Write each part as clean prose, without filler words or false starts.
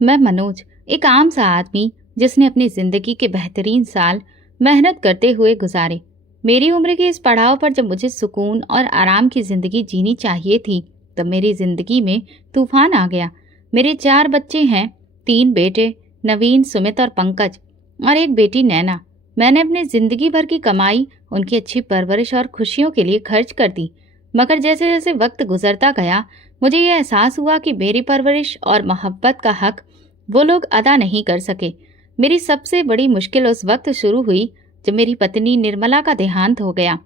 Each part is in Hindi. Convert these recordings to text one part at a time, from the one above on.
मैं मनोज, एक आम सा आदमी जिसने अपनी जिंदगी के बेहतरीन साल मेहनत करते हुए गुजारे। मेरी उम्र के इस पड़ाव पर जब मुझे सुकून और आराम की जिंदगी जीनी चाहिए थी, तब मेरी जिंदगी में तूफान आ गया। मेरे 4 बच्चे हैं, 3 बेटे, नवीन, सुमित और पंकज, और एक बेटी नैना। मैंने अपनी जिंदगी भर की कमाई उनकी अच्छी परवरिश और खुशियों के लिए खर्च कर दी। मगर जैसे जैसे वक्त गुजरता गया, मुझे यह एहसास हुआ कि मेरी परवरिश और मोहब्बत का हक वो लोग अदा नहीं कर सके। मेरी सबसे बड़ी मुश्किल उस वक्त शुरू हुई जब मेरी पत्नी निर्मला का देहांत हो गया।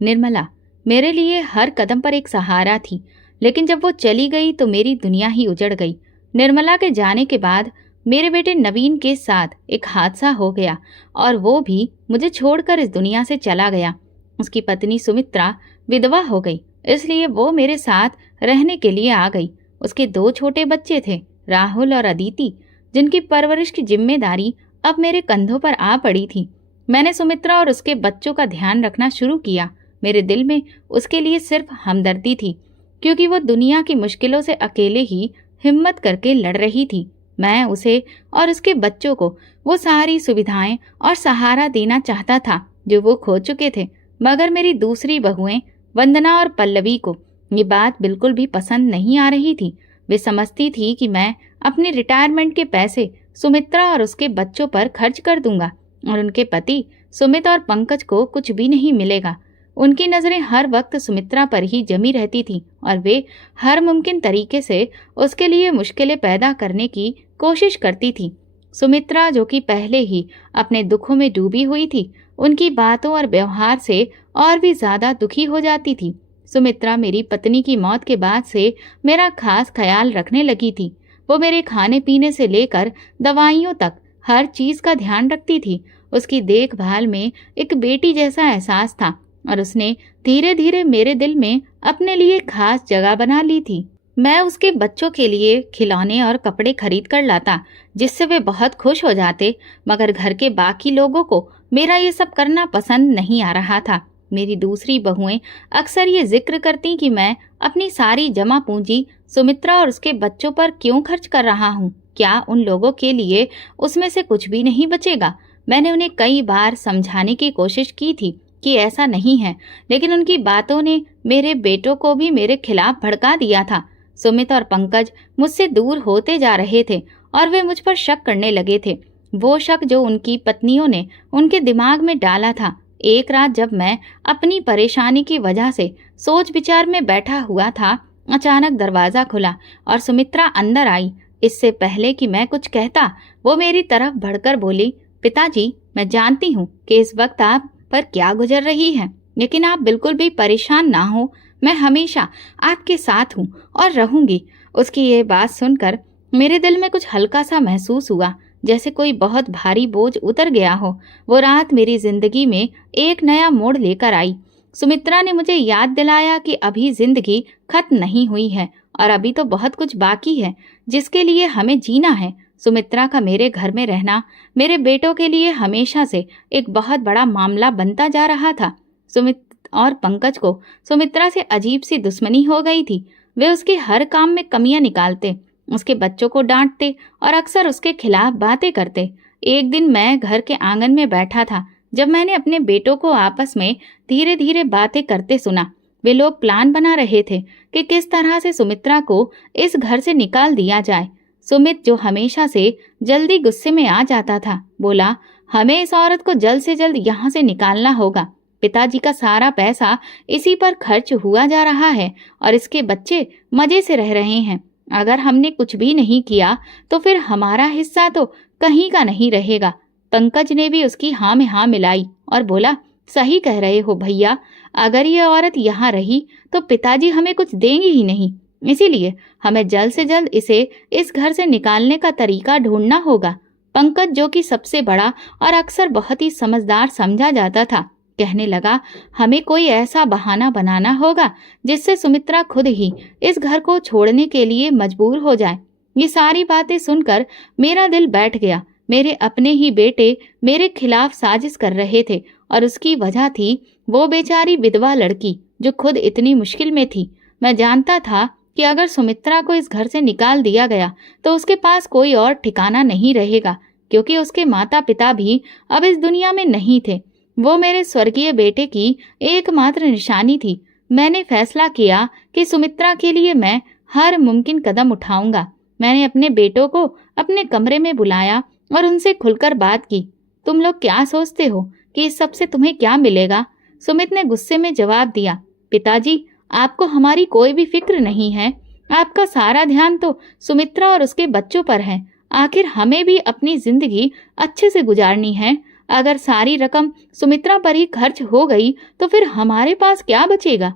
निर्मला मेरे लिए हर कदम पर एक सहारा थी, लेकिन जब वो चली गई तो मेरी दुनिया ही उजड़ गई। निर्मला के जाने के बाद मेरे बेटे नवीन के साथ एक हादसा हो गया और वो भी मुझे छोड़कर इस दुनिया से चला गया। उसकी पत्नी सुमित्रा विधवा हो गई, इसलिए वो मेरे साथ रहने के लिए आ गई। उसके 2 छोटे बच्चे थे, राहुल और अदिति, जिनकी परवरिश की जिम्मेदारी अब मेरे कंधों पर आ पड़ी थी। मैंने सुमित्रा और उसके बच्चों का ध्यान रखना शुरू किया। मेरे दिल में उसके लिए सिर्फ हमदर्दी थी, क्योंकि वो दुनिया की मुश्किलों से अकेले ही हिम्मत करके लड़ रही थी। मैं उसे और उसके बच्चों को वो सारी सुविधाएं और सहारा देना चाहता था जो वो खो चुके थे। मगर मेरी दूसरी बहुएं वंदना और पल्लवी को ये बात बिल्कुल भी पसंद नहीं आ रही थी। वे समझती थी कि मैं अपने रिटायरमेंट के पैसे सुमित्रा और उसके बच्चों पर खर्च कर दूंगा और उनके पति सुमित और पंकज को कुछ भी नहीं मिलेगा। उनकी नज़रें हर वक्त सुमित्रा पर ही जमी रहती थी और वे हर मुमकिन तरीके से उसके लिए मुश्किलें पैदा करने की कोशिश करती थी। सुमित्रा, जो कि पहले ही अपने दुखों में डूबी हुई थी, उनकी बातों और व्यवहार से और भी ज्यादा दुखी हो जाती थी। सुमित्रा मेरी पत्नी की मौत के बाद से मेरा खास ख्याल रखने लगी थी। वो मेरे खाने पीने से लेकर दवाइयों तक हर चीज का ध्यान रखती थी। उसकी देखभाल में एक बेटी जैसा एहसास था और उसने धीरे धीरे मेरे दिल में अपने लिए खास जगह बना ली थी। मैं उसके बच्चों के लिए खिलौने और कपड़े खरीद कर लाता, जिससे वे बहुत खुश हो जाते। मगर घर के बाकी लोगों को मेरा ये सब करना पसंद नहीं आ रहा था। मेरी दूसरी बहुएं अक्सर ये जिक्र करती कि मैं अपनी सारी जमा पूंजी सुमित्रा और उसके बच्चों पर क्यों खर्च कर रहा हूँ। क्या उन लोगों के लिए उसमें से कुछ भी नहीं बचेगा? मैंने उन्हें कई बार समझाने की कोशिश की थी कि ऐसा नहीं है, लेकिन उनकी बातों ने मेरे बेटों को भी मेरे खिलाफ भड़का दिया था। सुमित और पंकज मुझसे दूर होते जा रहे थे और वे मुझ पर शक करने लगे थे, वो शक जो उनकी पत्नियों ने उनके दिमाग में डाला था। एक रात जब मैं अपनी परेशानी की वजह से सोच विचार में बैठा हुआ था, अचानक दरवाजा खुला और सुमित्रा अंदर आई। इससे पहले कि मैं कुछ कहता, वो मेरी तरफ बढ़कर बोली, पिताजी, मैं जानती हूँ कि इस वक्त आप पर क्या गुजर रही है, लेकिन आप बिल्कुल भी परेशान ना हो। मैं हमेशा आपके साथ हूँ और रहूंगी। उसकी ये बात सुनकर मेरे दिल में कुछ हल्का सा महसूस हुआ, जैसे कोई बहुत भारी बोझ उतर गया हो। वो रात मेरी जिंदगी में एक नया मोड़ लेकर आई। सुमित्रा ने मुझे याद दिलाया कि अभी जिंदगी खत्म नहीं हुई है और अभी तो बहुत कुछ बाकी है जिसके लिए हमें जीना है। सुमित्रा का मेरे घर में रहना मेरे बेटों के लिए हमेशा से एक बहुत बड़ा मामला बनता जा रहा था। सुमित और पंकज को सुमित्रा से अजीब सी दुश्मनी हो गई थी। वे उसके हर काम में कमियां निकालते, उसके बच्चों को डांटते और अक्सर उसके खिलाफ बातें करते। एक दिन मैं घर के आंगन में बैठा था जब मैंने अपने बेटों को आपस में धीरे धीरे बातें करते सुना। वे लोग प्लान बना रहे थे कि किस तरह से सुमित्रा को इस घर से निकाल दिया जाए। सुमित, जो हमेशा से जल्दी गुस्से में आ जाता था, बोला, हमें इस औरत को जल्द से जल्द यहाँ से निकालना होगा। पिताजी का सारा पैसा इसी पर खर्च हुआ जा रहा है और इसके बच्चे मजे से रह रहे हैं। अगर हमने कुछ भी नहीं किया तो फिर हमारा हिस्सा तो कहीं का नहीं रहेगा। पंकज ने भी उसकी हाँ में हाँ मिलाई और बोला, सही कह रहे हो भैया, अगर ये औरत यहाँ रही तो पिताजी हमें कुछ देंगे ही नहीं, इसीलिए हमें जल्द से जल्द इसे इस घर से निकालने का तरीका ढूंढना होगा। पंकज, जो कि सबसे बड़ा और अक्सर बहुत ही समझदार समझा जाता था, कहने लगा, हमें कोई ऐसा बहाना बनाना होगा जिससे सुमित्रा खुद ही इस घर को छोड़ने के लिए मजबूर हो जाए। ये सारी बातें सुनकर मेरा दिल बैठ गया। मेरे अपने ही बेटे मेरे खिलाफ साजिश कर रहे थे और उसकी वजह थी वो बेचारी विधवा लड़की जो खुद इतनी मुश्किल में थी। मैं जानता था कि अगर सुमित्रा को इस घर से निकाल दिया गया तो उसके पास कोई और ठिकाना नहीं रहेगा, क्योंकि उसके माता पिता भी अब इस दुनिया में नहीं थे। वो मेरे स्वर्गीय बेटे की एकमात्र निशानी थी। मैंने फैसला किया कि सुमित्रा के लिए मैं हर मुमकिन कदम उठाऊंगा। मैंने अपने बेटों को अपने कमरे में बुलाया और उनसे खुलकर बात की। तुम लोग क्या सोचते हो कि इस सब से तुम्हें क्या मिलेगा? सुमित ने गुस्से में जवाब दिया, पिताजी, आपको हमारी कोई भी फिक्र नहीं है। आपका सारा ध्यान तो सुमित्रा और उसके बच्चों पर है। आखिर हमें भी अपनी जिंदगी अच्छे से गुजारनी है। अगर सारी रकम सुमित्रा पर ही खर्च हो गई तो फिर हमारे पास क्या बचेगा?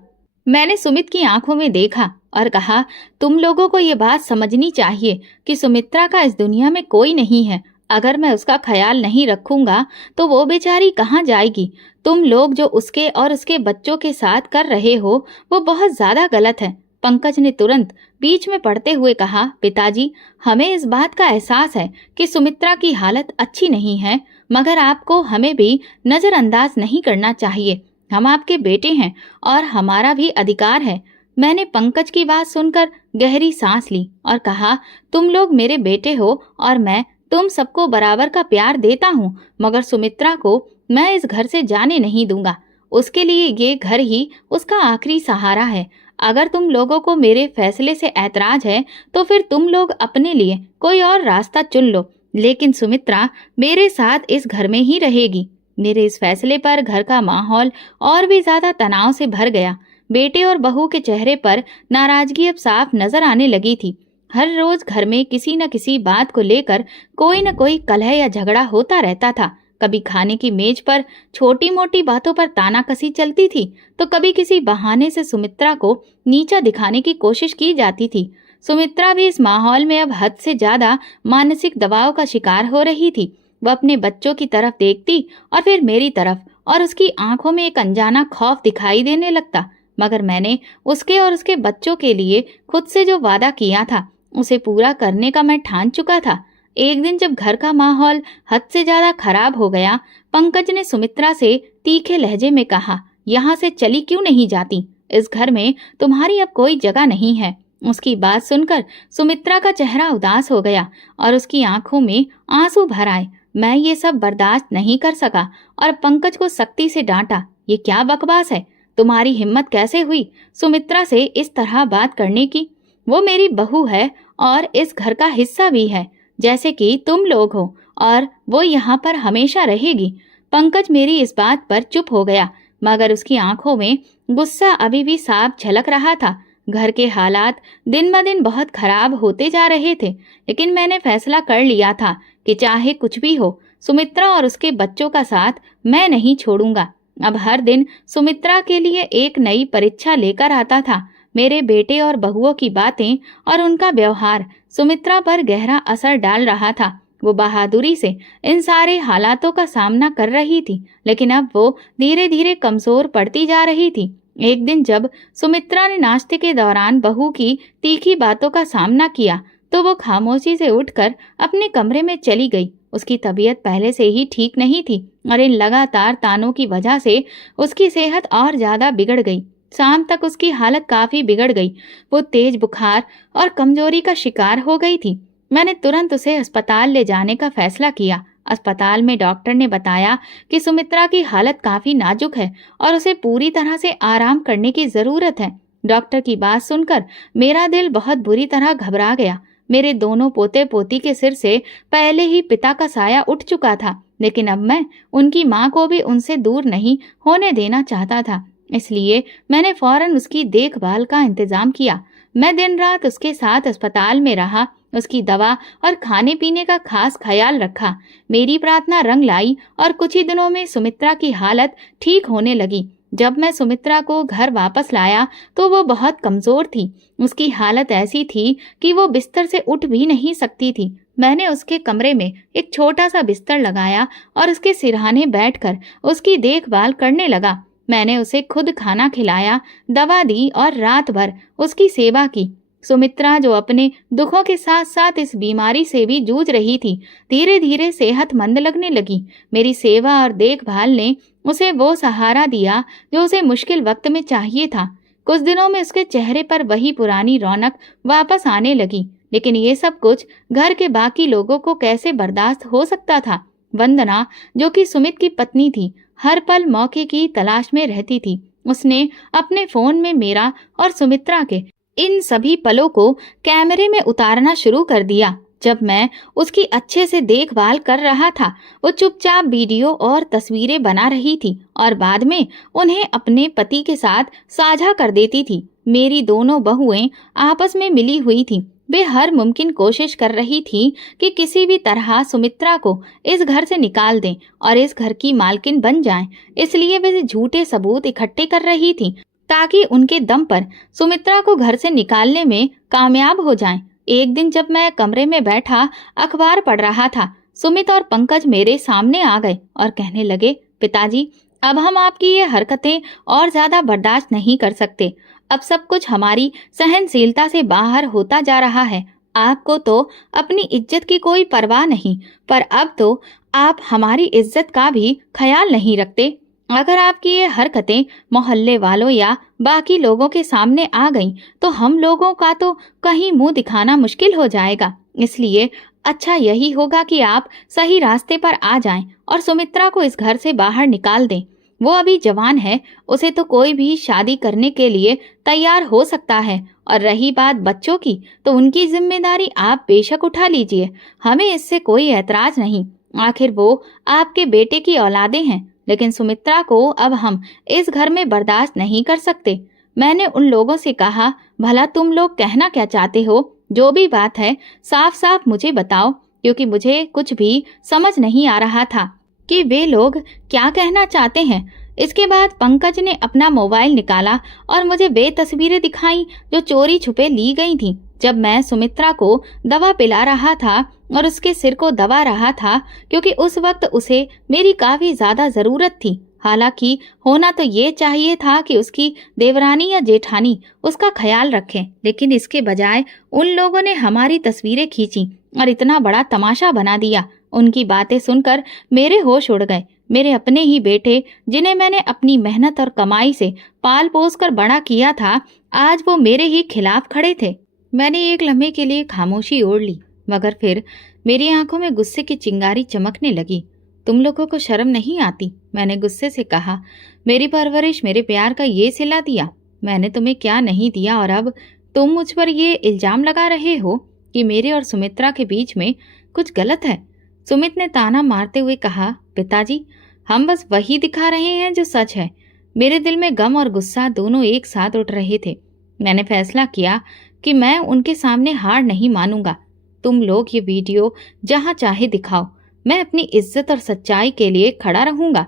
मैंने सुमित की आंखों में देखा और कहा, तुम लोगों को ये बात समझनी चाहिए कि सुमित्रा का इस दुनिया में कोई नहीं है। अगर मैं उसका ख्याल नहीं रखूंगा तो वो बेचारी कहाँ जाएगी? तुम लोग जो उसके और उसके बच्चों के साथ कर रहे हो वो बहुत ज्यादा गलत है। पंकज ने तुरंत बीच में पड़ते हुए कहा, पिताजी, हमें इस बात का एहसास है कि सुमित्रा की हालत अच्छी नहीं है, मगर आपको हमें भी नजरअंदाज नहीं करना चाहिए। हम आपके बेटे हैं और हमारा भी अधिकार है। मैंने पंकज की बात सुनकर गहरी सांस ली और कहा, तुम लोग मेरे बेटे हो और मैं तुम सबको बराबर का प्यार देता हूँ, मगर सुमित्रा को मैं इस घर से जाने नहीं दूंगा। उसके लिए ये घर ही उसका आखिरी सहारा है। अगर तुम लोगों को मेरे फैसले से ऐतराज है तो फिर तुम लोग अपने लिए कोई और रास्ता चुन लो, लेकिन सुमित्रा मेरे साथ इस घर में ही रहेगी। मेरे इस फैसले पर घर का माहौल और भी ज्यादा तनाव से भर गया। बेटे और बहू के चेहरे पर नाराजगी अब साफ नजर आने लगी थी। हर रोज घर में किसी न किसी बात को लेकर कोई न कोई कलह या झगड़ा होता रहता था। कभी खाने की मेज पर छोटी मोटी बातों पर तानाकसी चलती थी तो कभी किसी बहाने से सुमित्रा को नीचा दिखाने की कोशिश की जाती थी। सुमित्रा भी इस माहौल में अब हद से ज्यादा मानसिक दबाव का शिकार हो रही थी। वह अपने बच्चों की तरफ देखती और फिर मेरी तरफ, और उसकी आंखों में एक अनजाना खौफ दिखाई देने लगता। मगर मैंने उसके और उसके बच्चों के लिए खुद से जो वादा किया था उसे पूरा करने का मैं ठान चुका था। एक दिन जब घर का माहौल हद से ज्यादा खराब हो गया, पंकज ने सुमित्रा से तीखे लहजे में कहा, यहाँ से चली क्यों नहीं जाती? इस घर में तुम्हारी अब कोई जगह नहीं है। उसकी बात सुनकर सुमित्रा का चेहरा उदास हो गया और उसकी आंखों में आंसू भर आए। मैं ये सब बर्दाश्त नहीं कर सका और पंकज को सख्ती से डांटा, ये क्या बकवास है? तुम्हारी हिम्मत कैसे हुई सुमित्रा से इस तरह बात करने की? वो मेरी बहू है और इस घर का हिस्सा भी है, जैसे कि तुम लोग हो, और वो यहाँ पर हमेशा रहेगी। पंकज मेरी इस बात पर चुप हो गया, मगर उसकी आंखों में गुस्सा अभी भी साफ झलक रहा था। घर के हालात दिन ब दिन बहुत खराब होते जा रहे थे, लेकिन मैंने फैसला कर लिया था कि चाहे कुछ भी हो, सुमित्रा और उसके बच्चों का साथ मैं नहीं छोड़ूंगा। अब हर दिन सुमित्रा के लिए एक नई परीक्षा लेकर आता था। मेरे बेटे और बहुओं की बातें और उनका व्यवहार सुमित्रा पर गहरा असर डाल रहा था। वो बहादुरी से इन सारे हालातों का सामना कर रही थी, लेकिन अब वो धीरे धीरे कमजोर पड़ती जा रही थी। एक दिन जब सुमित्रा ने नाश्ते के दौरान बहू की तीखी बातों का सामना किया तो वो खामोशी से उठकर अपने कमरे में चली गई। उसकी तबीयत पहले से ही ठीक नहीं थी और इन लगातार तानों की वजह से उसकी सेहत और ज्यादा बिगड़ गई। शाम तक उसकी हालत काफी बिगड़ गई। वो तेज बुखार और कमजोरी का शिकार हो गई थी। मैंने तुरंत उसे अस्पताल ले जाने का फैसला किया। अस्पताल में डॉक्टर ने बताया कि सुमित्रा की हालत काफी नाजुक है और उसे पूरी तरह से आराम करने की जरूरत है। डॉक्टर की बात सुनकर मेरा दिल बहुत बुरी तरह घबरा गया। मेरे दोनों पोते पोती के सिर से पहले ही पिता का साया उठ चुका था, लेकिन अब मैं उनकी माँ को भी उनसे दूर नहीं होने देना चाहता था। इसलिए मैंने फौरन उसकी देखभाल का इंतजाम किया। मैं दिन रात उसके साथ अस्पताल में रहा, उसकी दवा और खाने पीने का खास ख्याल रखा। मेरी प्रार्थना रंग लाई और कुछ ही दिनों में सुमित्रा की हालत ठीक होने लगी। जब मैं सुमित्रा को घर वापस लाया तो वो बहुत कमजोर थी। उसकी हालत ऐसी थी कि वो बिस्तर से उठ भी नहीं सकती थी। मैंने उसके कमरे में एक छोटा सा बिस्तर लगाया और उसके सिरहाने बैठकर उसकी देखभाल करने लगा। मैंने उसे खुद खाना खिलाया, दवा दी और रात भर उसकी सेवा की। सुमित्रा, जो अपने दुखों के साथ साथ इस बीमारी से भी जूझ रही थी, धीरे धीरे सेहतमंद लगने लगी। मेरी सेवा और देखभाल ने उसे वो सहारा दिया जो उसे मुश्किल वक्त में चाहिए था। कुछ दिनों में उसके चेहरे पर वही पुरानी रौनक वापस आने लगी। लेकिन ये सब कुछ घर के बाकी लोगों को कैसे बर्दाश्त हो सकता था? वंदना, जो कि सुमित की पत्नी थी, हर पल मौके की तलाश में रहती थी। उसने अपने फोन में मेरा और सुमित्रा के इन सभी पलों को कैमरे में उतारना शुरू कर दिया। जब मैं उसकी अच्छे से देखभाल कर रहा था, वो चुपचाप वीडियो और तस्वीरें बना रही थी और बाद में उन्हें अपने पति के साथ साझा कर देती थी। मेरी दोनों बहुएं आपस में मिली हुई थी। वे हर मुमकिन कोशिश कर रही थी कि किसी भी तरह सुमित्रा को इस घर से निकाल दें और इस घर की मालकिन बन जाएं। इसलिए वे झूठे सबूत इकट्ठे कर रही थी ताकि उनके दम पर सुमित्रा को घर से निकालने में कामयाब हो जाएं। एक दिन जब मैं कमरे में बैठा अखबार पढ़ रहा था, सुमित और पंकज मेरे सामने आ गए और कहने लगे, पिताजी, अब हम आपकी ये हरकतें और ज्यादा बर्दाश्त नहीं कर सकते। अब सब कुछ हमारी सहनशीलता से बाहर होता जा रहा है। आपको तो अपनी इज्जत की कोई परवाह नहीं, पर अब तो आप हमारी इज्जत का भी ख्याल नहीं रखते। अगर आपकी ये हरकतें मोहल्ले वालों या बाकी लोगों के सामने आ गईं, तो हम लोगों का तो कहीं मुंह दिखाना मुश्किल हो जाएगा। इसलिए अच्छा यही होगा कि आप सही रास्ते पर आ जाएं और सुमित्रा को इस घर से बाहर निकाल दें। वो अभी जवान है, उसे तो कोई भी शादी करने के लिए तैयार हो सकता है। और रही बात बच्चों की, तो उनकी जिम्मेदारी आप बेशक उठा लीजिए, हमें इससे कोई ऐतराज नहीं। आखिर वो आपके बेटे की औलादें हैं। लेकिन सुमित्रा को अब हम इस घर में बर्दाश्त नहीं कर सकते। मैंने उन लोगों से कहा, भला तुम लोग कहना क्या चाहते हो? जो भी बात है साफ साफ मुझे बताओ, क्योंकि मुझे कुछ भी समझ नहीं आ रहा था कि वे लोग क्या कहना चाहते हैं। इसके बाद पंकज ने अपना मोबाइल निकाला और मुझे वे तस्वीरें दिखाई जो चोरी छुपे ली गई थीं। जब मैं सुमित्रा को दवा पिला रहा था और उसके सिर को दबा रहा था, क्योंकि उस वक्त उसे मेरी काफी ज्यादा जरूरत थी। हालांकि होना तो ये चाहिए था कि उसकी देवरानी या जेठानी उसका ख्याल रखें, लेकिन इसके बजाय उन लोगों ने हमारी तस्वीरें खींची और इतना बड़ा तमाशा बना दिया। उनकी बातें सुनकर मेरे होश उड़ गए। मेरे अपने ही बेटे, जिन्हें मैंने अपनी मेहनत और कमाई से पाल पोस कर बड़ा किया था, आज वो मेरे ही खिलाफ खड़े थे। मैंने एक लम्हे के लिए खामोशी ओढ़ ली, मगर फिर मेरी आंखों में गुस्से की चिंगारी चमकने लगी। तुम लोगों को शर्म नहीं आती? मैंने गुस्से से कहा। मेरी परवरिश, मेरे प्यार का ये सिला दिया। मैंने तुम्हें क्या नहीं दिया और अब तुम मुझ पर ये इल्जाम लगा रहे हो कि मेरे और सुमित्रा के बीच में कुछ गलत है। सुमित ने ताना मारते हुए कहा, पिताजी, हम बस वही दिखा रहे हैं जो सच है। मेरे दिल में गम और गुस्सा दोनों एक साथ उठ रहे थे। मैंने फैसला किया कि मैं उनके सामने हार नहीं मानूंगा। तुम लोग ये वीडियो जहां चाहे दिखाओ, मैं अपनी इज्जत और सच्चाई के लिए खड़ा रहूंगा।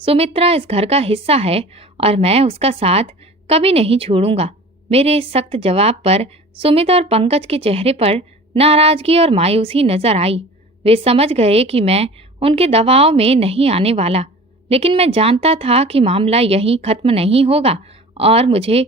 सुमित्रा इस घर का हिस्सा है और मैं उसका साथ कभी नहीं छोड़ूंगा। मेरे इस सख्त जवाब पर सुमित और पंकज के चेहरे पर नाराजगी और मायूसी नजर आई। वे समझ गए कि मैं उनके दबाव में नहीं आने वाला, लेकिन मैं जानता था कि मामला यहीं खत्म नहीं होगा और मुझे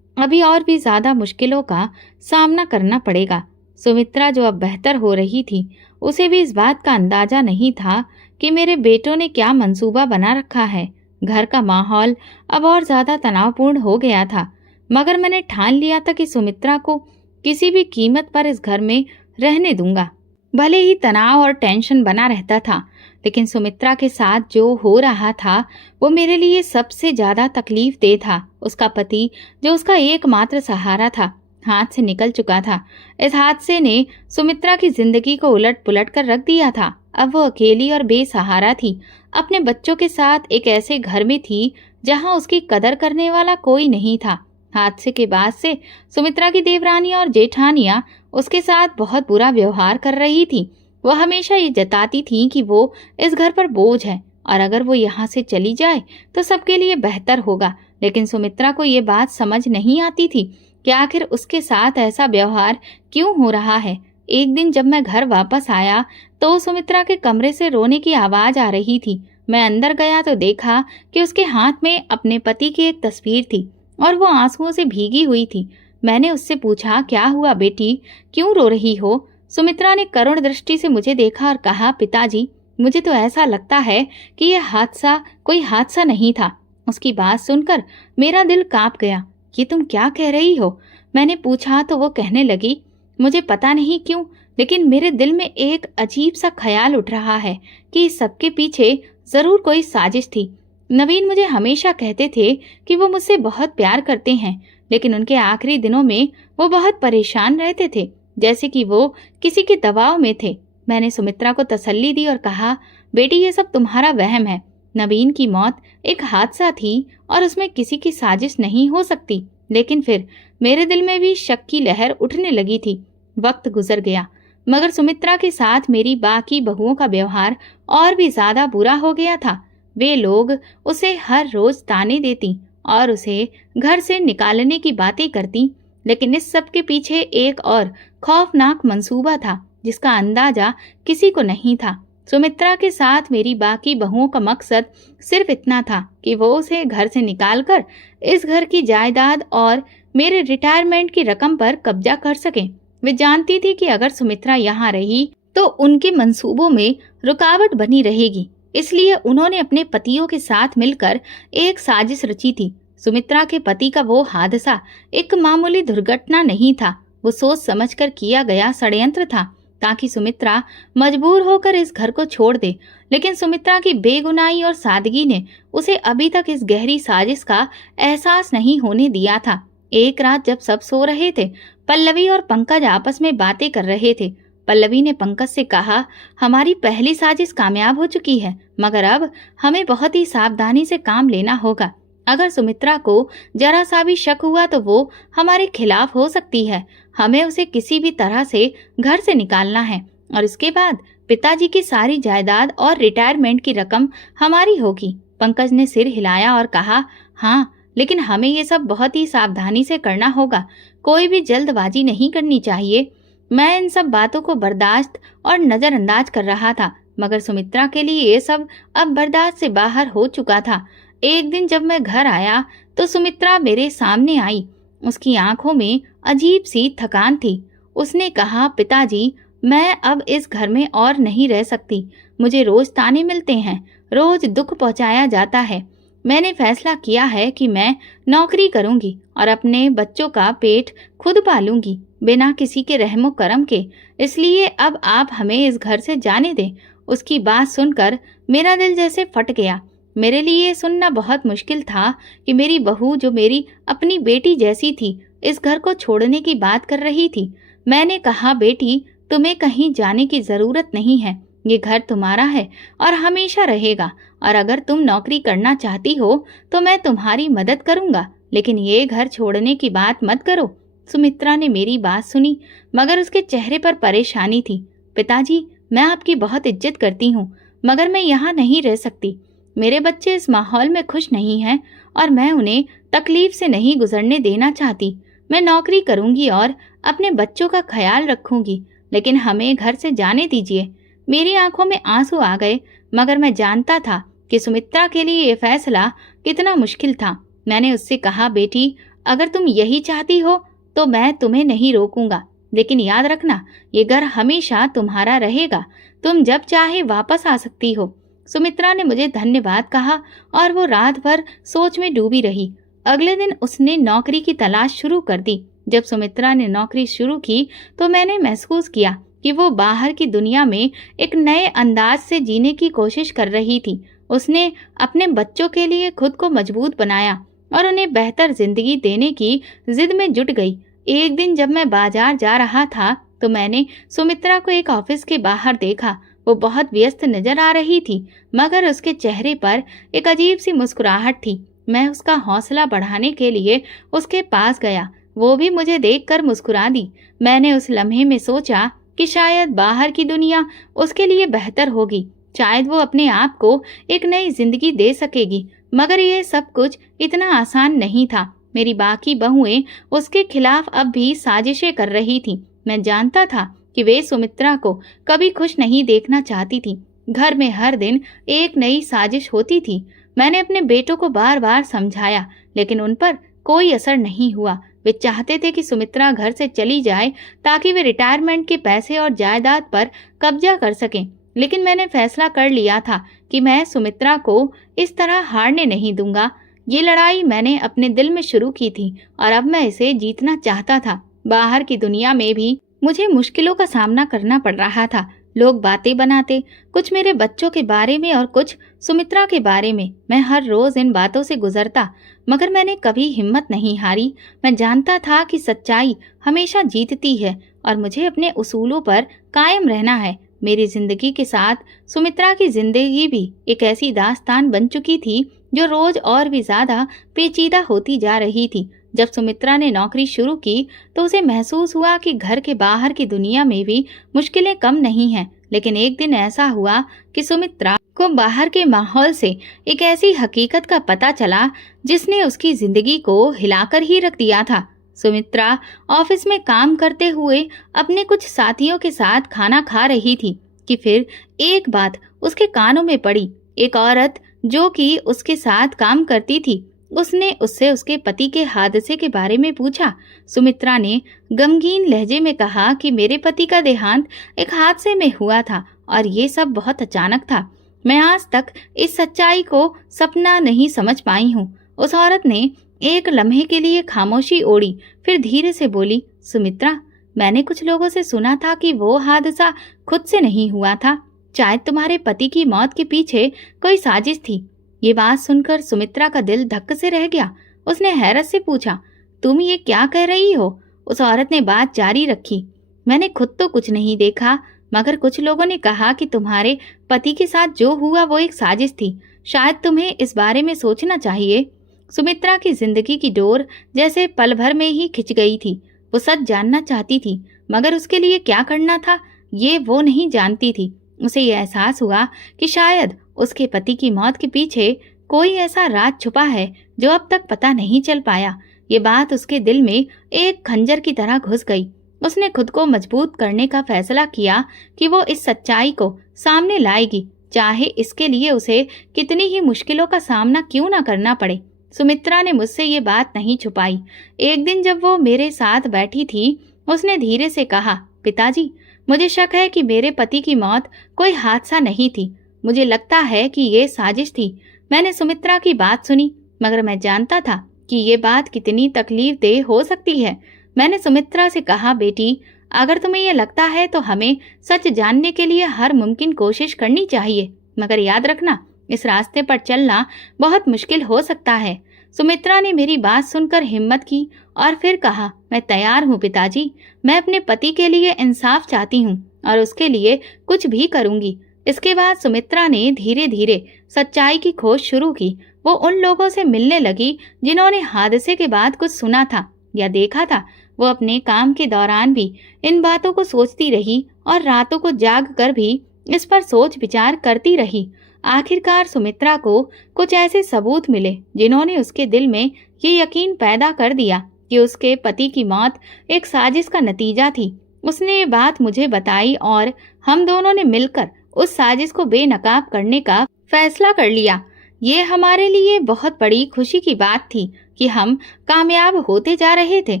अभी और भी ज्यादा मुश्किलों का सामना करना पड़ेगा। सुमित्रा, जो अब बेहतर हो रही थी, उसे भी इस बात का अंदाजा नहीं था कि मेरे बेटों ने क्या मंसूबा बना रखा है। घर का माहौल अब और ज्यादा तनावपूर्ण हो गया था, मगर मैंने ठान लिया था कि सुमित्रा को किसी भी कीमत पर इस घर में रहने दूंगा। भले ही तनाव और टेंशन बना रहता था, लेकिन सुमित्रा के साथ जो हो रहा था वो मेरे लिए सबसे ज्यादा तकलीफ दे था। उसका पति, जो उसका एकमात्र सहारा था, हाथ से निकल चुका था। इस हादसे ने सुमित्रा की जिंदगी को उलट पुलट कर रख दिया था। अब वो अकेली और बेसहारा थी। अपने बच्चों के साथ एक ऐसे घर में थी जहां उसकी कदर करने वाला कोई नहीं था। हादसे के बाद से सुमित्रा की देवरानी और जेठानियां उसके साथ बहुत बुरा व्यवहार कर रही थी। वह हमेशा ये जताती थी कि वो इस घर पर बोझ है और अगर वो यहाँ से चली जाए तो सबके लिए बेहतर होगा। लेकिन सुमित्रा को ये बात समझ नहीं आती थी कि आखिर उसके साथ ऐसा व्यवहार क्यों हो रहा है। एक दिन जब मैं घर वापस आया तो सुमित्रा के कमरे से रोने की आवाज आ रही थी। मैं अंदर गया तो देखा कि उसके हाथ में अपने पति की एक तस्वीर थी और वो आंसुओं से भीगी हुई थी। मैंने उससे पूछा, क्या हुआ बेटी, क्यों रो रही हो? सुमित्रा ने करुण दृष्टि से मुझे देखा और कहा, पिताजी, मुझे तो ऐसा लगता है कि यह हादसा कोई हादसा नहीं था। उसकी बात सुनकर मेरा दिल कांप गया। ये तुम क्या कह रही हो? मैंने पूछा तो वो कहने लगी, मुझे पता नहीं क्यों, लेकिन मेरे दिल में एक अजीब सा ख्याल उठ रहा है कि इस सबके पीछे जरूर कोई साजिश थी। नवीन मुझे हमेशा कहते थे कि वो मुझसे बहुत प्यार करते हैं, लेकिन उनके आखिरी दिनों में वो बहुत परेशान रहते थे, जैसे कि वो किसी के दबाव में थे। मैंने सुमित्रा को तसल्ली दी और कहा, बेटी ये सब तुम्हारा वहम है। नवीन की मौत एक हादसा थी और उसमें किसी की साजिश नहीं हो सकती। लेकिन फिर मेरे दिल में भी शक की लहर उठने लगी थी। वक्त गुजर गया, मगर सुमित्रा के साथ मेरी बाकी बहुओं का व्यवहार और भी ज्यादा बुरा हो गया था। वे लोग उसे हर रोज ताने देती और उसे घर से निकालने की बातें करती, लेकिन इस सब के पीछे एक और खौफनाक मंसूबा था जिसका अंदाजा किसी को नहीं था। सुमित्रा के साथ मेरी बाकी बहुओं का मकसद सिर्फ इतना था कि वो उसे घर से निकालकर इस घर की जायदाद और मेरे रिटायरमेंट की रकम पर कब्जा कर सकें। वे जानती थी कि अगर सुमित्रा यहाँ रही तो उनके मंसूबों में रुकावट बनी रहेगी, इसलिए उन्होंने अपने पतियों के साथ मिलकर एक साजिश रची थी। सुमित्रा के पति का वो हादसा एक मामूली दुर्घटना नहीं था, वो सोच समझकर किया गया षड्यंत्र था ताकि सुमित्रा मजबूर होकर इस घर को छोड़ दे। लेकिन सुमित्रा की बेगुनाही और सादगी ने उसे अभी तक इस गहरी साजिश का एहसास नहीं होने दिया था। एक रात जब सब सो रहे थे, पल्लवी और पंकज आपस में बातें कर रहे थे। पल्लवी ने पंकज से कहा, हमारी पहली साजिश कामयाब हो चुकी है, मगर अब हमें बहुत ही सावधानी से काम लेना होगा। अगर सुमित्रा को जरा सा भी शक हुआ तो वो हमारे खिलाफ हो सकती है। हमें उसे किसी भी तरह से घर से निकालना है और इसके बाद पिताजी की सारी जायदाद और रिटायरमेंट की रकम हमारी होगी। पंकज ने सिर हिलाया और कहा, हाँ, लेकिन हमें ये सब बहुत ही सावधानी से करना होगा, कोई भी जल्दबाजी नहीं करनी चाहिए। मैं इन सब बातों को बर्दाश्त और नजरअंदाज कर रहा था, मगर सुमित्रा के लिए ये सब अब बर्दाश्त से बाहर हो चुका था। एक दिन जब मैं घर आया तो सुमित्रा मेरे सामने आई। उसकी आंखों में अजीब सी थकान थी। उसने कहा, पिताजी, मैं अब इस घर में और नहीं रह सकती। मुझे रोज ताने मिलते हैं, रोज दुख पहुंचाया जाता है। मैंने फैसला किया है कि मैं नौकरी करूंगी और अपने बच्चों का पेट खुद पालूंगी बिना किसी के रहमो करम के। इसलिए अब आप हमें इस घर से जाने दें। उसकी बात सुनकर मेरा दिल जैसे फट गया। मेरे लिए सुनना बहुत मुश्किल था कि मेरी बहू, जो मेरी अपनी बेटी जैसी थी, इस घर को छोड़ने की बात कर रही थी। मैंने कहा, बेटी, तुम्हें कहीं जाने की जरूरत नहीं है। ये घर तुम्हारा है और हमेशा रहेगा, और अगर तुम नौकरी करना चाहती हो तो मैं तुम्हारी मदद करूंगा, लेकिन ये घर छोड़ने की बात मत करो। सुमित्रा ने मेरी बात सुनी, मगर उसके चेहरे पर परेशानी थी। पिताजी, मैं आपकी बहुत इज्जत करती हूँ, मगर मैं यहाँ नहीं रह सकती। मेरे बच्चे इस माहौल में खुश नहीं हैं और मैं उन्हें तकलीफ से नहीं गुजरने देना चाहती। मैं नौकरी करूंगी और अपने बच्चों का ख्याल रखूंगी, लेकिन हमें घर से जाने दीजिए। मेरी आंखों में आंसू आ गए, मगर मैं जानता था कि सुमित्रा के लिए ये फैसला कितना मुश्किल था। मैंने उससे कहा, बेटी, अगर तुम यही चाहती हो तो मैं तुम्हें नहीं रोकूंगा, लेकिन याद रखना, ये घर हमेशा तुम्हारा रहेगा। तुम जब चाहे वापस आ सकती हो। सुमित्रा ने मुझे धन्यवाद कहा और वो रात भर सोच में डूबी रही। अगले दिन उसने नौकरी की तलाश शुरू कर दी। जब सुमित्रा ने नौकरी शुरू की तो मैंने महसूस किया कि वो बाहर की दुनिया में एक नए अंदाज से जीने की कोशिश कर रही थी। उसने अपने बच्चों के लिए खुद को मजबूत बनाया और उन्हें बेहतर जिंदगी देने की जिद में जुट गई। एक दिन जब मैं बाजार जा रहा था तो मैंने सुमित्रा को एक ऑफिस के बाहर देखा। वो बहुत व्यस्त नजर आ रही थी, मगर उसके चेहरे पर एक अजीब सी मुस्कुराहट थी। मैं उसका हौसला बढ़ाने के लिए उसके पास गया। वो भी मुझे देखकर मुस्कुरा दी। मैंने उस लम्हे में सोचा कि शायद बाहर की दुनिया उसके लिए बेहतर होगी, शायद वो अपने आप को एक नई जिंदगी दे सकेगी। मगर ये सब कुछ इतना आसान नहीं था। मेरी बाकी बहुएं उसके खिलाफ अब भी साजिशें कर रही थीं। मैं जानता था कि वे सुमित्रा को कभी खुश नहीं देखना चाहती थी। घर में हर दिन एक नई साजिश होती थी। मैंने अपने बेटों को बार बार समझाया, लेकिन उन पर कोई असर नहीं हुआ। वे चाहते थे कि सुमित्रा घर से चली जाए ताकि वे रिटायरमेंट के पैसे और जायदाद पर कब्जा कर सकें। लेकिन मैंने फैसला कर लिया था कि मैं सुमित्रा को इस तरह हारने नहीं दूंगा। ये लड़ाई मैंने अपने दिल में शुरू की थी और अब मैं इसे जीतना चाहता था। बाहर की दुनिया में भी मुझे मुश्किलों का सामना करना पड़ रहा था। लोग बातें बनाते, कुछ मेरे बच्चों के बारे में और कुछ सुमित्रा के बारे में। मैं हर रोज इन बातों से गुजरता, मगर मैंने कभी हिम्मत नहीं हारी। मैं जानता था कि सच्चाई हमेशा जीतती है और मुझे अपने उसूलों पर कायम रहना है। मेरी जिंदगी के साथ सुमित्रा की जिंदगी भी एक ऐसी दास्तान बन चुकी थी जो रोज और भी ज्यादा पेचीदा होती जा रही थी। जब सुमित्रा ने नौकरी शुरू की तो उसे महसूस हुआ कि घर के बाहर की दुनिया में भी मुश्किलें कम नहीं हैं। लेकिन एक दिन ऐसा हुआ कि सुमित्रा को बाहर के माहौल से एक ऐसी हकीकत का पता चला जिसने उसकी जिंदगी को हिलाकर ही रख दिया था। सुमित्रा ऑफिस में काम करते हुए अपने कुछ साथियों के साथ खाना खा रही थी कि फिर एक बात उसके कानों में पड़ी। एक औरत जो कि उसके साथ काम करती थी, उसने उससे उसके पति के हादसे के बारे में पूछा। सुमित्रा ने गमगीन लहजे में कहा कि मेरे पति का देहांत एक हादसे में हुआ था और ये सब बहुत अचानक था। मैं आज तक इस सच्चाई को सपना नहीं समझ पाई हूँ। उस औरत ने एक लम्हे के लिए खामोशी ओढ़ी, फिर धीरे से बोली, सुमित्रा, मैंने कुछ लोगों से सुना था कि वो हादसा खुद से नहीं हुआ था। शायद तुम्हारे पति की मौत के पीछे कोई साजिश थी। ये बात सुनकर सुमित्रा का दिल धक्क से रह गया। उसने हैरत से पूछा, तुम ये क्या कह रही हो? उस औरत ने बात जारी रखी, मैंने खुद तो कुछ नहीं देखा, मगर कुछ लोगों ने कहा कि तुम्हारे पति के साथ जो हुआ वो एक साजिश थी। शायद तुम्हें इस बारे में सोचना चाहिए। सुमित्रा की जिंदगी की डोर जैसे पल भर में ही खिंच गई थी। वो सच जानना चाहती थी, मगर उसके लिए क्या करना था ये वो नहीं जानती थी। उसे यह एहसास हुआ कि शायद उसके पति की मौत के पीछे कोई ऐसा राज छुपा है जो अब तक पता नहीं चल पाया। ये बात उसके दिल में एक खंजर की तरह घुस गई। उसने खुद को मजबूत करने का फैसला किया कि वो इस सच्चाई को सामने लाएगी, चाहे इसके लिए उसे कितनी ही मुश्किलों का सामना क्यों ना करना पड़े। सुमित्रा ने मुझसे ये बात नहीं छुपाई। एक दिन जब वो मेरे साथ बैठी थी, उसने धीरे से कहा, पिताजी, मुझे शक है कि मेरे पति की मौत कोई हादसा नहीं थी। मुझे लगता है कि ये साजिश थी। मैंने सुमित्रा की बात सुनी, मगर मैं जानता था कि ये बात कितनी तकलीफदेह हो सकती है। मैंने सुमित्रा से कहा, बेटी, अगर तुम्हें ये लगता है तो हमें सच जानने के लिए हर मुमकिन कोशिश करनी चाहिए, मगर याद रखना, इस रास्ते पर चलना बहुत मुश्किल हो सकता है। सुमित्रा ने मेरी बात सुनकर हिम्मत की और फिर कहा, मैं तैयार हूँ पिताजी। मैं अपने पति के लिए इंसाफ चाहती हूँ और उसके लिए कुछ भी करूँगी। इसके बाद सुमित्रा ने धीरे धीरे सच्चाई की खोज शुरू की। वो उन लोगों से मिलने लगी जिन्होंने हादसे के बाद कुछ सुना था या देखा था। वो अपने काम के दौरान भी इन बातों को सोचती रही और रातों को जाग कर भी इस पर सोच विचार करती रही। आखिरकार सुमित्रा को कुछ ऐसे सबूत मिले जिन्होंने उसके दिल में ये यकीन पैदा कर दिया कि उसके पति की मौत एक साजिश का नतीजा थी। उसने ये बात मुझे बताई और हम दोनों ने मिलकर उस साजिश को बेनकाब करने का फैसला कर लिया। ये हमारे लिए बहुत बड़ी खुशी की बात थी कि हम कामयाब होते जा रहे थे।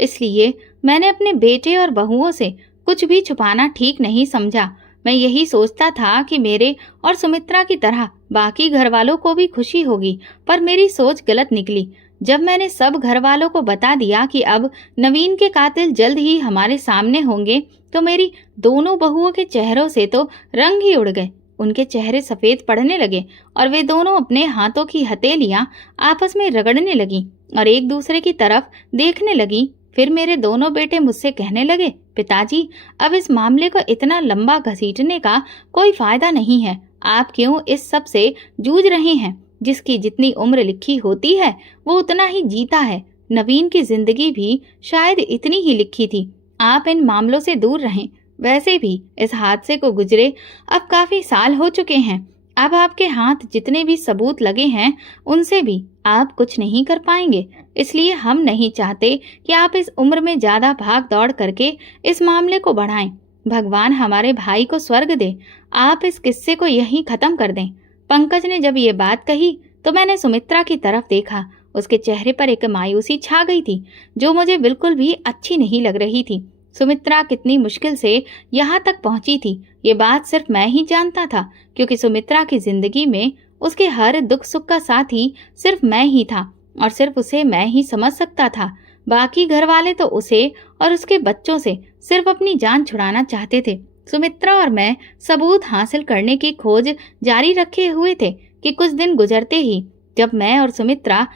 इसलिए मैंने अपने बेटे और बहुओं से कुछ भी छुपाना ठीक नहीं समझा। मैं यही सोचता था कि मेरे और सुमित्रा की तरह बाकी घर वालों को भी खुशी होगी, पर मेरी सोच गलत निकली। जब मैंने सब घर वालों को बता दिया कि अब नवीन के कातिल जल्द ही हमारे सामने होंगे, तो मेरी दोनों बहुओं के चेहरों से तो रंग ही उड़ गए। उनके चेहरे सफेद पड़ने लगे और वे दोनों अपने हाथों की हथेलियां आपस में रगड़ने लगी और एक दूसरे की तरफ देखने लगी। फिर मेरे दोनों बेटे मुझसे कहने लगे, पिताजी, अब इस मामले को इतना लंबा घसीटने का कोई फायदा नहीं है। आप क्यों इस सब से जूझ रहे हैं? जिसकी जितनी उम्र लिखी होती है वो उतना ही जीता है। नवीन की जिंदगी भी शायद इतनी ही लिखी थी। आप इन मामलों से दूर रहें। वैसे भी इस हादसे को गुजरे अब काफी साल हो चुके हैं। अब आपके हाथ जितने भी सबूत लगे हैं उनसे भी आप कुछ नहीं कर पाएंगे। इसलिए हम नहीं चाहते कि आप इस उम्र में ज्यादा भाग दौड़ करके इस मामले को बढ़ाएं। भगवान हमारे भाई को स्वर्ग दे। आप इस किस्से को यहीं खत्म कर दें। पंकज ने जब ये बात कही तो मैंने सुमित्रा की तरफ देखा। उसके चेहरे पर एक मायूसी छा गई थी जो मुझे बिल्कुल भी अच्छी नहीं लग रही थी। सुमित्रा कितनी मुश्किल से यहाँ तक पहुंची थी, ये बात सिर्फ मैं ही जानता था, क्योंकि सुमित्रा की जिंदगी में उसके हर दुख सुख का साथी सिर्फ मैं ही था और सिर्फ उसे मैं ही समझ सकता था। बाकी घर वाले तो उसे और उसके बच्चों से सिर्फ अपनी जान छुड़ाना चाहते थे। सुमित्रा और मैं सबूत हासिल करने की खोज जारी रखे हुए थे कि कुछ दिन गुजरते ही जब मैं और सुमित्रा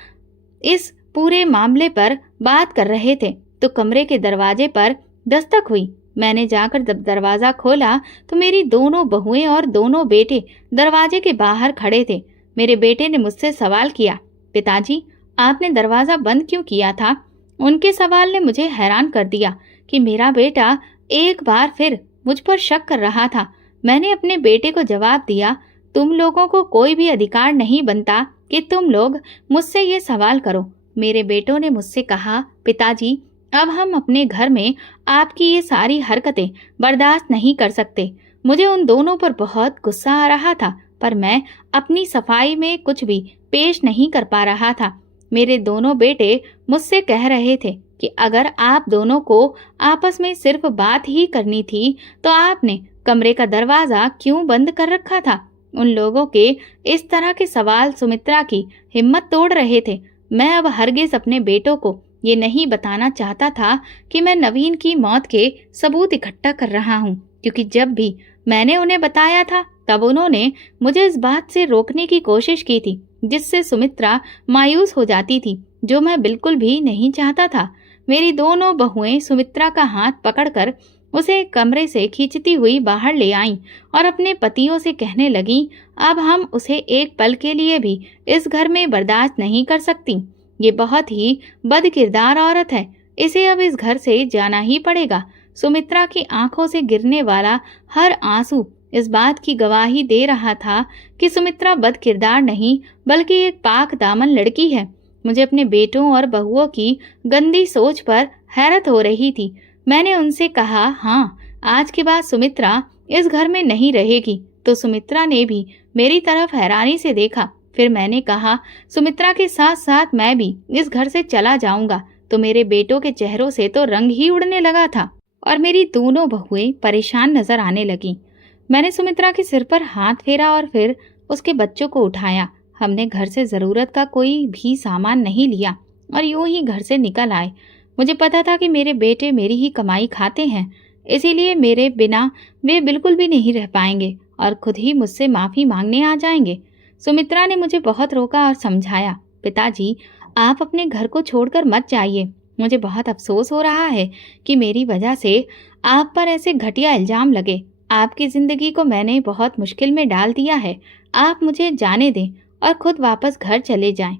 इस पूरे मामले पर बात कर रहे थे तो कमरे के दरवाजे पर दस्तक हुई। मैंने जाकर जब दरवाजा खोला तो मेरी दोनों बहुएं और दोनों बेटे दरवाजे के बाहर खड़े थे। मेरे बेटे ने मुझसे सवाल किया, पिताजी आपने दरवाजा बंद क्यों किया था? उनके सवाल ने मुझे हैरान कर दिया कि मेरा बेटा एक बार फिर मुझ पर शक कर रहा था। मैंने अपने बेटे को जवाब दिया, तुम लोगों को कोई भी अधिकार नहीं बनता कि तुम लोग मुझसे ये सवाल करो। मेरे बेटों ने मुझसे कहा, पिताजी अब हम अपने घर में आपकी ये सारी हरकतें बर्दाश्त नहीं कर सकते। मुझे उन दोनों पर बहुत गुस्सा आ रहा था पर मैं अपनी सफाई में कुछ भी पेश नहीं कर पा रहा था। मेरे दोनों बेटे मुझसे कह रहे थे कि अगर आप दोनों को आपस में सिर्फ बात ही करनी थी तो आपने कमरे का दरवाजा क्यों बंद कर रखा था? उन लोगों के इस तरह के सवाल सुमित्रा की हिम्मत तोड़ रहे थे। मैं अब हरगिज अपने बेटों को ये नहीं बताना चाहता था कि मैं नवीन की मौत के सबूत इकट्ठा कर रहा हूँ, क्योंकि जब भी मैंने उन्हें बताया था तब उन्होंने मुझे इस बात से रोकने की कोशिश की थी जिससे सुमित्रा मायूस हो जाती थी, जो मैं बिल्कुल भी नहीं चाहता था। मेरी दोनों बहुएं सुमित्रा का हाथ पकड़कर उसे कमरे से खींचती हुई बाहर ले आईं और अपने पतियों से कहने लगीं, अब हम उसे एक पल के लिए भी इस घर में बर्दाश्त नहीं कर सकती। ये बहुत ही बदकिरदार औरत है, इसे अब इस घर से जाना ही पड़ेगा। सुमित्रा की आंखों से गिरने वाला हर आंसू इस बात की गवाही दे रहा था कि सुमित्रा बदकिरदार नहीं बल्कि एक पाक दामन लड़की है। मुझे अपने बेटों और बहुओं की गंदी सोच पर हैरत हो रही थी। मैंने उनसे कहा, हाँ आज के बाद सुमित्रा इस घर में नहीं रहेगी। तो सुमित्रा ने भी मेरी तरफ हैरानी से देखा। फिर मैंने कहा, सुमित्रा के साथ साथ मैं भी इस घर से चला जाऊंगा। तो मेरे बेटों के चेहरों से तो रंग ही उड़ने लगा था और मेरी दोनों बहुएं परेशान नजर आने लगीं। मैंने सुमित्रा के सिर पर हाथ फेरा और फिर उसके बच्चों को उठाया। हमने घर से जरूरत का कोई भी सामान नहीं लिया और यूं ही घर से निकल आए। मुझे पता था कि मेरे बेटे मेरी ही कमाई खाते हैं, इसीलिए मेरे बिना वे बिल्कुल भी नहीं रह पाएंगे और खुद ही मुझसे माफी मांगने आ जाएंगे। सुमित्रा ने मुझे बहुत रोका और समझाया, पिताजी आप अपने घर को छोड़कर मत जाइए। मुझे बहुत अफसोस हो रहा है कि मेरी वजह से आप पर ऐसे घटिया इल्जाम लगे। आपकी जिंदगी को मैंने बहुत मुश्किल में डाल दिया है। आप मुझे जाने दें और खुद वापस घर चले जाएं।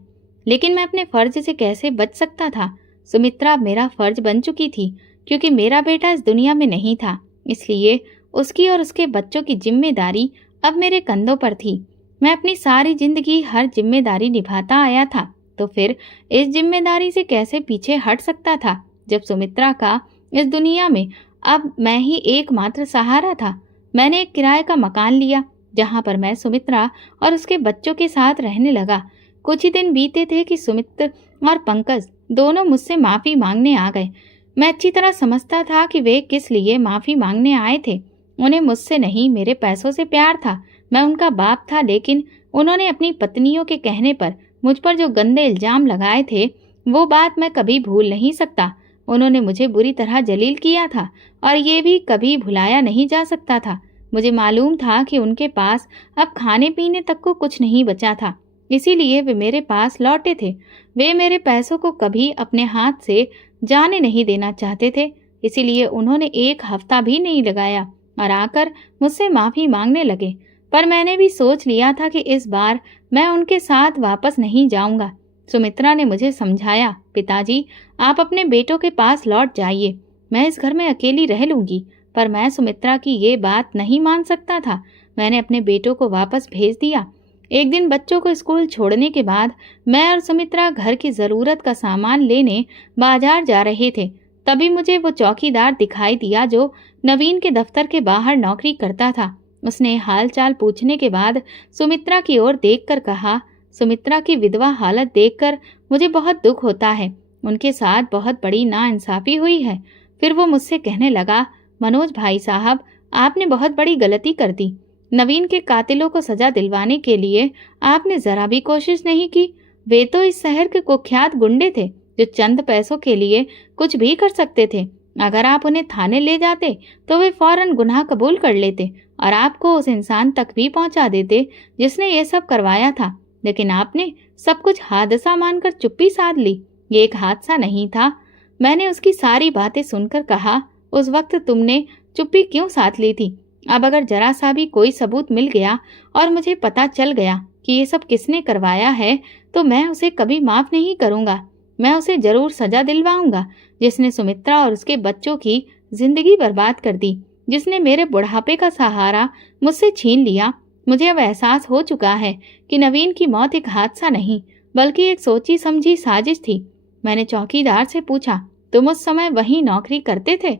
लेकिन मैं अपने फर्ज से कैसे बच सकता था? सुमित्रा मेरा फर्ज बन चुकी थी क्योंकि मेरा बेटा इस दुनिया में नहीं था, इसलिए उसकी और उसके बच्चों की जिम्मेदारी अब मेरे कंधों पर थी। मैं अपनी सारी जिंदगी हर जिम्मेदारी निभाता आया था, तो फिर इस जिम्मेदारी से कैसे पीछे हट सकता था जब सुमित्रा का इस दुनिया में अब मैं ही एकमात्र सहारा था। मैंने एक किराए का मकान लिया जहां पर मैं सुमित्रा और उसके बच्चों के साथ रहने लगा। कुछ ही दिन बीते थे कि सुमित्र और पंकज दोनों मुझसे माफी मांगने आ गए। मैं अच्छी तरह समझता था कि वे किस लिए माफी मांगने आए थे। उन्हें मुझसे नहीं मेरे पैसों से प्यार था। मैं उनका बाप था, लेकिन उन्होंने अपनी पत्नियों के कहने पर मुझ पर जो गंदे इल्जाम लगाए थे वो बात मैं कभी भूल नहीं सकता। उन्होंने मुझे बुरी तरह जलील किया था और ये भी कभी भुलाया नहीं जा सकता था। मुझे मालूम था कि उनके पास अब खाने पीने तक को कुछ नहीं बचा था, इसीलिए वे मेरे पास लौटे थे। वे मेरे पैसों को कभी अपने हाथ से जाने नहीं देना चाहते थे, इसीलिए उन्होंने एक हफ्ता भी नहीं लगाया और आकर मुझसे माफी मांगने लगे। पर मैंने भी सोच लिया था कि इस बार मैं उनके साथ वापस नहीं जाऊंगा। सुमित्रा ने मुझे समझाया, पिताजी आप अपने बेटों के पास लौट जाइए, मैं इस घर में अकेली रह लूंगी। पर मैं सुमित्रा की ये बात नहीं मान सकता था। मैंने अपने बेटों को वापस भेज दिया। एक दिन बच्चों को स्कूल छोड़ने के बाद मैं और सुमित्रा घर की जरूरत का सामान लेने बाजार जा रहे थे। तभी मुझे वो चौकीदार दिखाई दिया जो नवीन के दफ्तर के बाहर नौकरी करता था। उसने हालचाल पूछने के बाद सुमित्रा की ओर देखकर कहा, सुमित्रा की विधवा हालत देखकर मुझे बहुत दुख होता है। उनके साथ बहुत बड़ी नाइंसाफी हुई है। फिर वो मुझसे कहने लगा, मनोज भाई साहब आपने बहुत बड़ी गलती कर दी। नवीन के कातिलों को सजा दिलवाने के लिए आपने जरा भी कोशिश नहीं की। वे तो इस शहर के कुख्यात गुंडे थे जो चंद पैसों के लिए कुछ भी कर सकते थे। अगर आप उन्हें थाने ले जाते तो वे फौरन गुनाह कबूल कर लेते और आपको उस इंसान तक भी पहुंचा देते जिसने ये सब करवाया था। लेकिन आपने सब कुछ हादसा मानकर चुप्पी साध ली। ये एक हादसा नहीं था। मैंने उसकी सारी बातें सुनकर कहा, उस वक्त तुमने चुप्पी क्यों साध ली थी? अब अगर जरा सा भी कोई सबूत मिल गया और मुझे पता चल गया कि ये सब किसने करवाया है तो मैं उसे कभी माफ नहीं करूंगा। मैं उसे जरूर सजा दिलवाऊंगा जिसने सुमित्रा और उसके बच्चों की जिंदगी बर्बाद कर दी, जिसने मेरे बुढ़ापे का सहारा मुझसे छीन लिया। मुझे अब एहसास हो चुका है कि नवीन की मौत एक हादसा नहीं बल्कि एक सोची समझी साजिश थी। मैंने चौकीदार से पूछा, तुम उस समय वहीं नौकरी करते थे?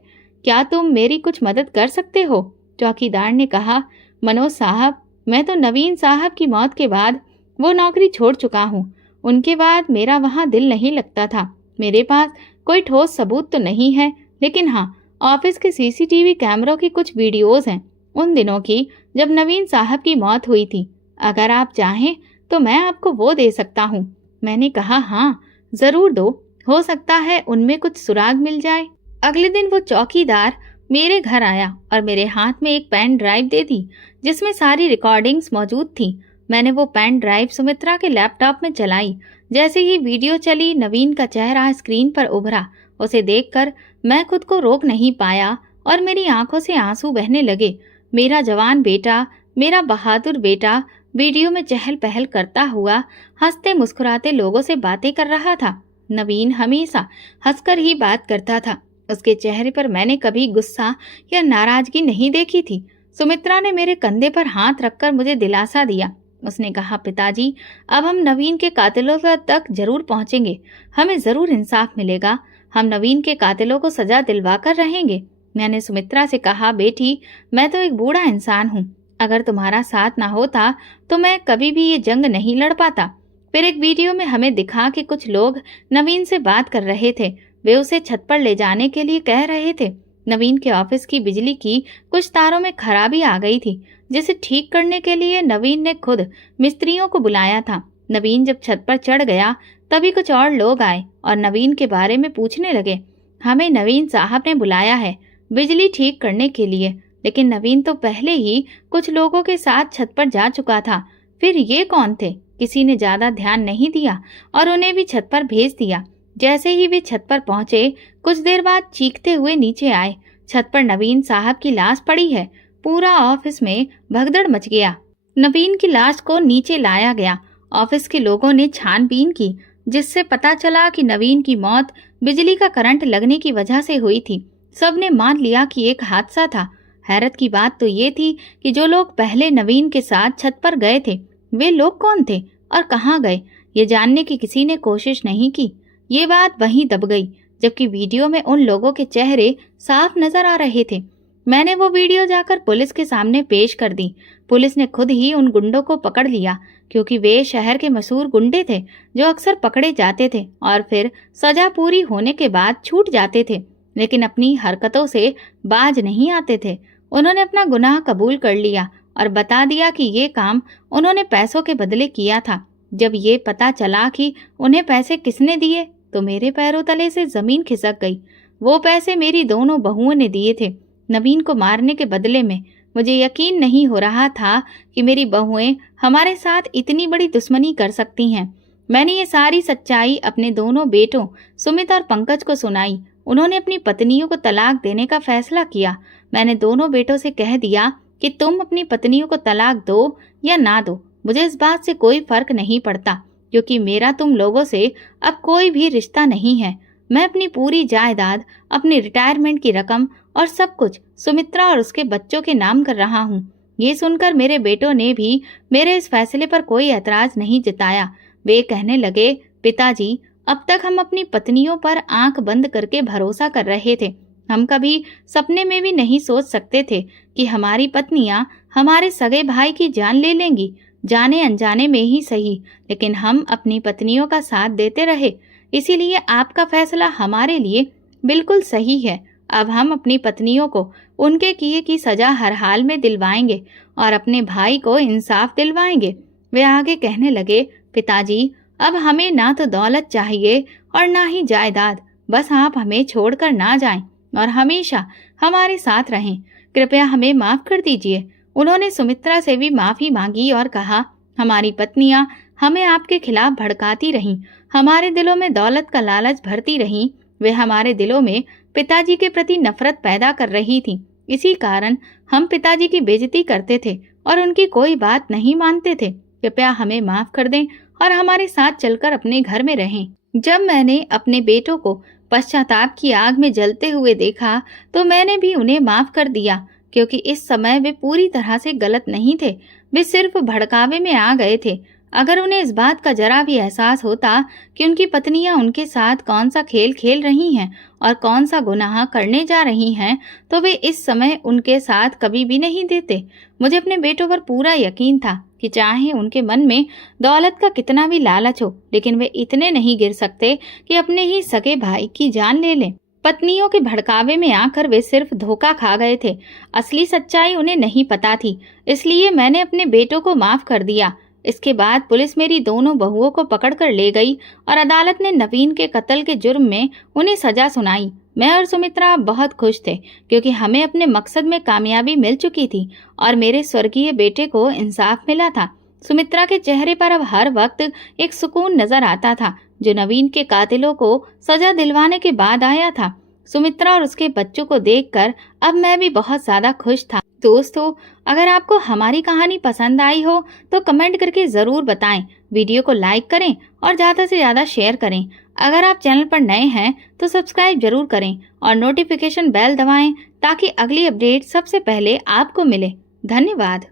क्या तुम मेरी कुछ मदद कर सकते हो? चौकीदार ने कहा, मनोज साहब, मैं तो नवीन साहब की मौत के बाद वो नौकरी छोड़ चुका हूँ। उनके बाद मेरा वहाँ दिल नहीं लगता था। मेरे पास कोई ठोस सबूत तो नहीं है, लेकिन हाँ, ऑफिस के सीसीटीवी कैमरों की कुछ वीडियोज हैं उन दिनों की जब नवीन साहब की मौत हुई थी। अगर आप चाहें तो मैं आपको वो दे सकता हूँ। मैंने कहा, हाँ जरूर दो, हो सकता है उनमें कुछ सुराग मिल जाए। अगले दिन वो चौकीदार मेरे घर आया और मेरे हाथ में एक पेन ड्राइव दे दी जिसमें सारी रिकॉर्डिंग्स मौजूद थी। मैंने वो पेन ड्राइव सुमित्रा के लैपटॉप में चलाई। जैसे ही वीडियो चली, नवीन का चेहरा स्क्रीन पर उभरा। उसे देखकर मैं खुद को रोक नहीं पाया और मेरी आंखों से आंसू बहने लगे। मेरा जवान बेटा, मेरा बहादुर बेटा वीडियो में चहल पहल करता हुआ हंसते मुस्कुराते लोगों से बातें कर रहा था। नवीन हमेशा हंसकर ही बात करता था। उसके चेहरे पर मैंने कभी गुस्सा या नाराजगी नहीं देखी थी। सुमित्रा ने मेरे कंधे पर हाथ रखकर मुझे दिलासा दिया। उसने कहा, पिताजी, अब हम नवीन के कातिलों तक जरूर पहुंचेंगे। हमें जरूर इंसाफ मिलेगा। हम नवीन के कातिलों को सजा दिलवा कर रहेंगे। मैंने सुमित्रा से कहा, बेटी, मैं तो एक बूढ़ा इंसान हूँ। अगर तुम्हारा साथ ना होता तो मैं कभी भी ये जंग नहीं लड़ पाता। फिर एक वीडियो में हमें दिखा कि कुछ लोग नवीन से बात कर रहे थे। वे उसे छत पर ले जाने के लिए कह रहे थे। नवीन के ऑफिस की बिजली की कुछ तारों में खराबी आ गई थी, जिसे ठीक करने के लिए नवीन ने खुद मिस्त्रियों को बुलाया था। नवीन जब छत पर चढ़ गया तभी कुछ और लोग आए और नवीन के बारे में पूछने लगे। हमें नवीन साहब ने बुलाया है बिजली ठीक करने के लिए, लेकिन नवीन तो पहले ही कुछ लोगों के साथ छत पर जा चुका था। फिर ये कौन थे? किसी ने ज्यादा ध्यान नहीं दिया और उन्हें भी छत पर भेज दिया। जैसे ही वे छत पर पहुंचे, कुछ देर बाद चीखते हुए नीचे आए। छत पर नवीन साहब की लाश पड़ी है। पूरा ऑफिस में भगदड़ मच गया। नवीन की लाश को नीचे लाया गया। ऑफिस के लोगों ने छानबीन की, जिससे पता चला कि नवीन की मौत बिजली का करंट लगने की वजह से हुई थी। सबने मान लिया कि एक हादसा था। हैरत की बात तो ये थी कि जो लोग पहले नवीन के साथ छत पर गए थे, वे लोग कौन थे और कहाँ गए, ये जानने की किसी ने कोशिश नहीं की। ये बात वहीं दब गई, जबकि वीडियो में उन लोगों के चेहरे साफ नजर आ रहे थे। मैंने वो वीडियो जाकर पुलिस के सामने पेश कर दी। पुलिस ने खुद ही उन गुंडों को पकड़ लिया, क्योंकि वे शहर के मशहूर गुंडे थे जो अक्सर पकड़े जाते थे और फिर सजा पूरी होने के बाद छूट जाते थे, लेकिन अपनी हरकतों से बाज नहीं आते थे। उन्होंने अपना गुनाह कबूल कर लिया और बता दिया कि ये काम उन्होंने पैसों के बदले किया था। जब ये पता चला कि उन्हें पैसे किसने दिए तो मेरे पैरों तले से जमीन खिसक गई। वो पैसे मेरी दोनों बहुओं ने दिए थे नवीन को मारने के बदले में। मुझे यकीन नहीं हो रहा था कि मेरी बहुएं हमारे साथ इतनी बड़ी दुश्मनी कर सकती हैं। मैंने ये सारी सच्चाई अपने दोनों बेटों सुमित और पंकज को सुनाई। उन्होंने अपनी पत्नियों को तलाक देने का फैसला किया। मैंने दोनों बेटों से कह दिया कि तुम अपनी पत्नियों को तलाक दो या ना दो, मुझे इस बात से कोई फर्क नहीं पड़ता, क्योंकि मेरा तुम लोगों से अब कोई भी रिश्ता नहीं है। मैं अपनी पूरी जायदाद, अपनी रिटायरमेंट की रकम और सब कुछ सुमित्रा और उसके बच्चों के नाम कर रहा हूँ। ये सुनकर मेरे बेटों ने भी मेरे इस फैसले पर कोई ऐतराज नहीं जताया। वे कहने लगे, पिताजी, अब तक हम अपनी पत्नियों पर आंख बंद करके भरोसा कर रहे थे। हम कभी सपने में भी नहीं सोच सकते थे कि हमारी पत्नियां हमारे सगे भाई की जान ले लेंगी, जाने अनजाने में ही सही, लेकिन हम अपनी पत्नियों का साथ देते रहे। इसीलिए आपका फैसला हमारे लिए बिल्कुल सही है अब हम अपनी पत्नियों को उनके किए की सजा हर हाल में दिलवाएंगे और अपने भाई को इंसाफ दिलवाएंगे। वे आगे कहने लगे, पिताजी, अब हमें ना तो दौलत चाहिए और ना ही जायदाद, बस आप हमें छोड़कर ना जाएं और हमेशा हमारे साथ रहें। कृपया हमें माफ कर दीजिए। उन्होंने सुमित्रा से भी माफी मांगी और कहा, हमारी पत्नियां हमें आपके खिलाफ भड़काती रहीं, हमारे दिलों में दौलत का लालच भरती रहीं, वे हमारे दिलों में पिताजी के प्रति नफरत पैदा कर रही थीं। इसी कारण हम पिताजी की बेइज्जती करते थे और उनकी कोई बात नहीं मानते थे। कृपया हमें माफ कर दें और हमारे साथ चलकर अपने घर में रहें। जब मैंने अपने बेटों को पश्चाताप की आग में जलते हुए देखा तो मैंने भी उन्हें माफ कर दिया, क्योंकि इस समय वे पूरी तरह से गलत नहीं थे, वे सिर्फ भड़कावे में आ गए थे। अगर उन्हें इस बात का जरा भी एहसास होता कि उनकी पत्नियां उनके साथ कौन सा खेल खेल रही हैं और कौन सा गुनाह करने जा रही हैं, तो वे इस समय उनके साथ कभी भी नहीं देते। मुझे अपने बेटों पर पूरा यकीन था कि चाहे उनके मन में दौलत का कितना भी लालच हो, लेकिन वे इतने नहीं गिर सकते कि अपने ही सगे भाई की जान ले लें। पत्नियों के भड़कावे में आकर वे सिर्फ धोखा खा गए थे, असली सच्चाई उन्हें नहीं पता थी। इसलिए मैंने अपने बेटों को माफ कर दिया। इसके बाद पुलिस मेरी दोनों बहुओं को पकड़कर ले गई और अदालत ने नवीन के कत्ल के जुर्म में उन्हें सजा सुनाई। मैं और सुमित्रा बहुत खुश थे, क्योंकि हमें अपने मकसद में कामयाबी मिल चुकी थी और मेरे स्वर्गीय बेटे को इंसाफ मिला था। सुमित्रा के चेहरे पर अब हर वक्त एक सुकून नजर आता था, जो नवीन के कातिलों को सजा दिलवाने के बाद आया था। सुमित्रा और उसके बच्चों को देखकर अब मैं भी बहुत ज्यादा खुश था। दोस्तों, अगर आपको हमारी कहानी पसंद आई हो तो कमेंट करके जरूर बताएं, वीडियो को लाइक करें और ज्यादा से ज्यादा शेयर करें। अगर आप चैनल पर नए हैं तो सब्सक्राइब जरूर करें और नोटिफिकेशन बेल दबाएं ताकि अगली अपडेट सबसे पहले आपको मिले। धन्यवाद।